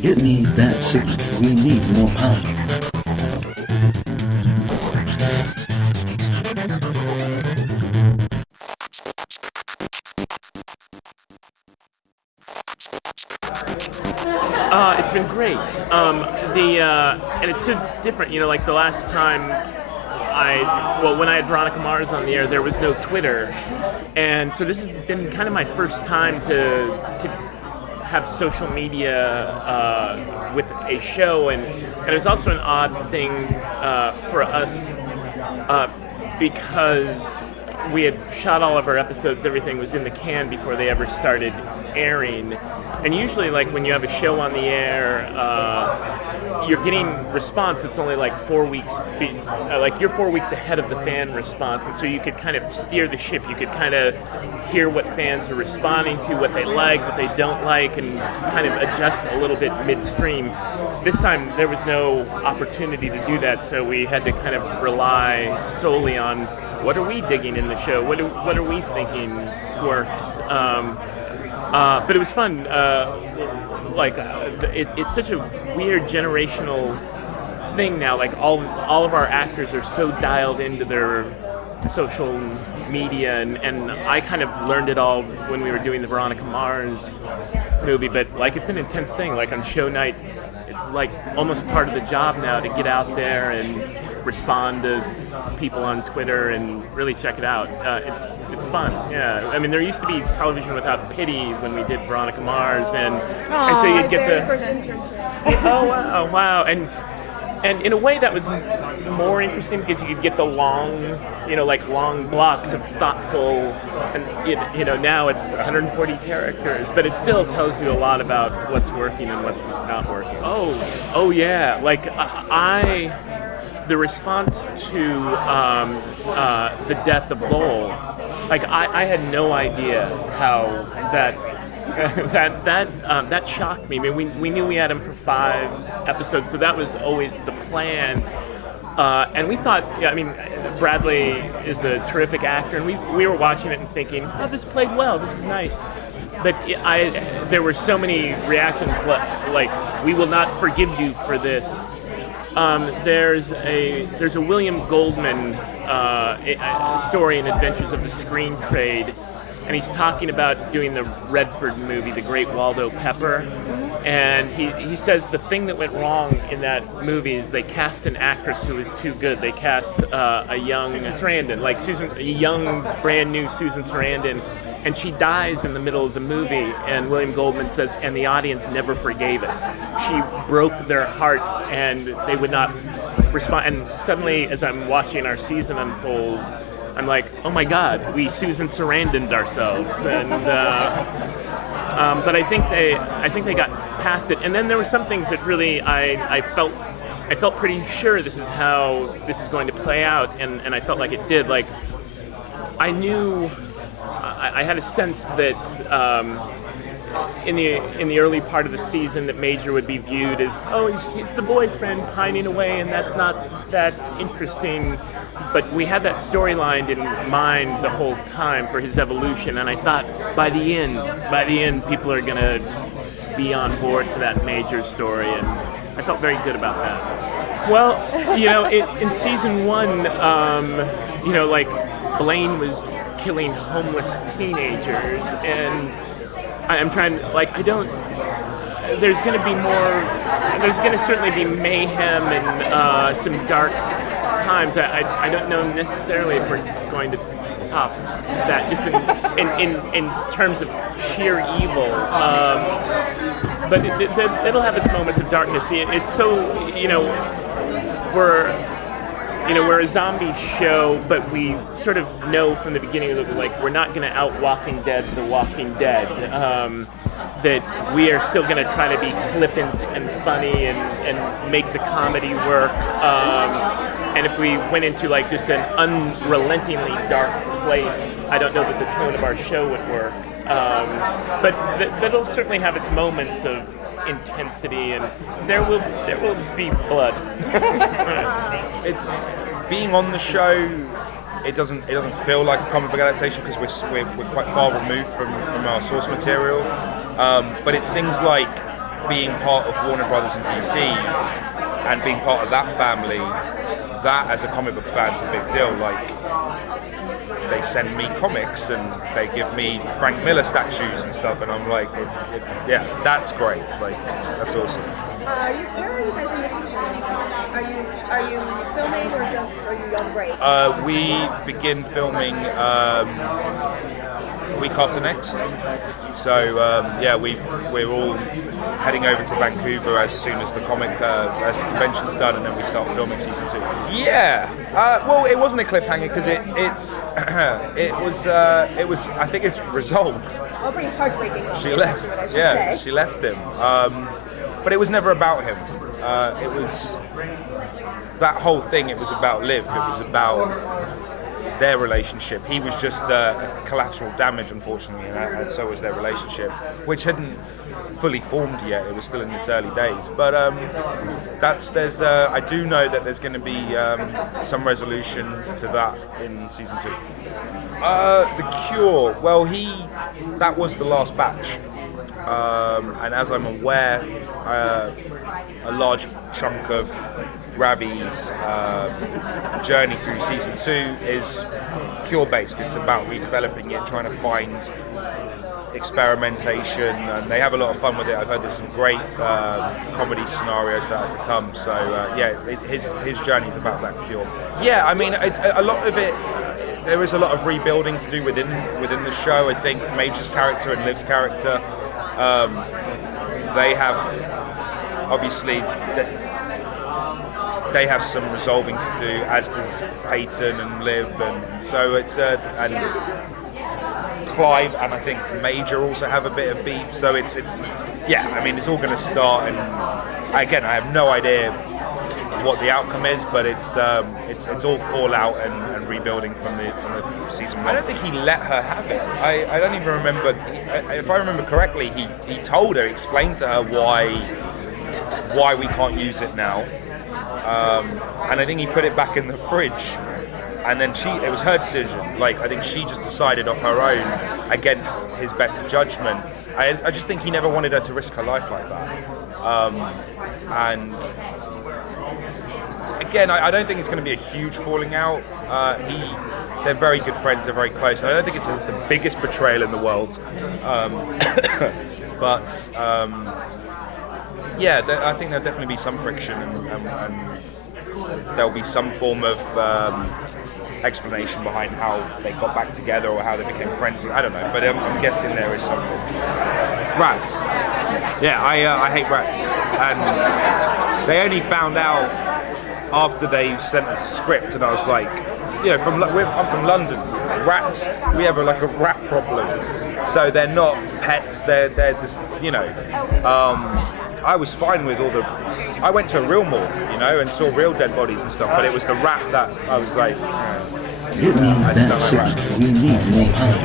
Get me that signal. We need more power. It's been great. And it's so different. Like the last time when I had Veronica Mars on the air, there was no Twitter, and so this has been kind of my first time to have social media with a show, and it was also an odd thing for us because we had shot all of our episodes, everything was in the can before they ever started airing. And usually, like, when you have a show on the air, you're getting response that's only like 4 weeks, like you're 4 weeks ahead of the fan response, and so you could kind of steer the ship. You could kind of hear what fans are responding to, what they like, what they don't like, and kind of adjust a little bit midstream. This time, there was no opportunity to do that, so we had to kind of rely solely on what are we digging in the show, what are we thinking works. But it was fun. It's such a weird generational thing now. Like all of our actors are so dialed into their social media, and I kind of learned it all when we were doing the Veronica Mars movie. But like, it's an intense thing. Like on show night, it's like almost part of the job now to get out there and respond to people on Twitter and really check it out. It's fun. Yeah, I mean, there used to be television without pity when we did Veronica Mars, and so you'd get wow, and in a way that was more interesting because you could get the long blocks of thoughtful, and now it's 140 characters, but it still tells you a lot about what's working and what's not working. Oh yeah, like the response to the death of Lowell, like I had no idea how that shocked me. I mean, we knew we had him for 5 episodes, so that was always the plan. And we thought, Bradley is a terrific actor, and we were watching it and thinking, oh, this played well, this is nice. But there were so many reactions like, we will not forgive you for this. There's a William Goldman story and adventures of the screen trade, and he's talking about doing the Redford movie, The Great Waldo Pepper, and he says the thing that went wrong in that movie is they cast an actress who was too good. They cast a young Sarandon, like a young, brand new Susan Sarandon, and she dies in the middle of the movie, and William Goldman says, and the audience never forgave us. She broke their hearts, and they would not respond. And suddenly, as I'm watching our season unfold, I'm like, oh my God, we Susan Sarandoned ourselves, and but I think they got past it. And then there were some things that really I felt pretty sure this is how this is going to play out, and I felt like it did. Like I knew, I had a sense that in the early part of the season that Major would be viewed as, oh, he's the boyfriend pining away, and that's not that interesting. But we had that storyline in mind the whole time for his evolution, and I thought by the end, people are gonna be on board for that Major story, and I felt very good about that. Well, in season 1, like Blaine was killing homeless teenagers, and I'm trying, there's going to be more, there's going to certainly be mayhem and some dark times. I don't know necessarily if we're going to top that, just in terms of sheer evil. But it'll have its moments of darkness. It's so, we're a zombie show, but we sort of know from the beginning that we're not going to out Walking Dead The Walking Dead. That we are still going to try to be flippant and funny and make the comedy work. And if we went into just an unrelentingly dark place, I don't know that the tone of our show would work. But that'll certainly have its moments of intensity, and there will be blood. It's being on the show. It doesn't feel like a comic book adaptation because we're quite far removed from our source material. But it's things like being part of Warner Brothers and DC and being part of that family, that as a comic book fan is a big deal. Like, they send me comics and they give me Frank Miller statues and stuff, and I'm like, yeah, that's great. Like, that's awesome. Where are you guys in the season? Are you filming or are you on break? We begin filming a week after next. So yeah, we're all heading over to Vancouver as soon as the as the convention's done, and then we start filming season 2. Yeah. Well, it wasn't a cliffhanger because it was I think it's resolved. Oh, pretty heartbreaking. She left. Yeah, she left him. But it was never about him. It was that whole thing. It was about Liv. It was their relationship. He was just collateral damage, unfortunately, and so was their relationship, which hadn't fully formed yet. It was still in its early days. But I do know that there's going to be some resolution to that in season 2. The Cure. Well, that was the last batch. And as I'm aware, a large chunk of Ravi's journey through season 2 is Cure-based. It's about redeveloping it, trying to find experimentation, and they have a lot of fun with it. I've heard there's some great comedy scenarios that are to come. So yeah, his journey is about that Cure. Yeah, I mean, it's a lot of it. There is a lot of rebuilding to do within the show. I think Major's character and Liv's character. They have obviously they have some resolving to do, as does Peyton and Liv, and so it's and Clive and I think Major also have a bit of beef. So it's yeah. I mean, it's all going to start, and again, I have no idea what the outcome is, but it's all fallout and rebuilding from the season 1. I don't think he let her have it. I don't even remember. If I remember correctly, he told her, explained to her why we can't use it now, and I think he put it back in the fridge. And then it was her decision. Like, I think she just decided of her own against his better judgment. I just think he never wanted her to risk her life like that. And again, I don't think it's going to be a huge falling out. They're very good friends. They're very close. I don't think it's the biggest betrayal in the world. But yeah, I think there'll definitely be some friction, and there'll be some form of explanation behind how they got back together or how they became friends. I don't know, but I'm guessing there is something. Rats. Yeah, I hate rats, and they only found out after they sent us a script, and I was like, you know, I'm from London. Rats, we have a rat problem. So they're not pets. They're just, you know. I was fine with all the. I went to a real morgue, you know, and saw real dead bodies and stuff. But it was the rat that I was like, You need that signal. We need more power.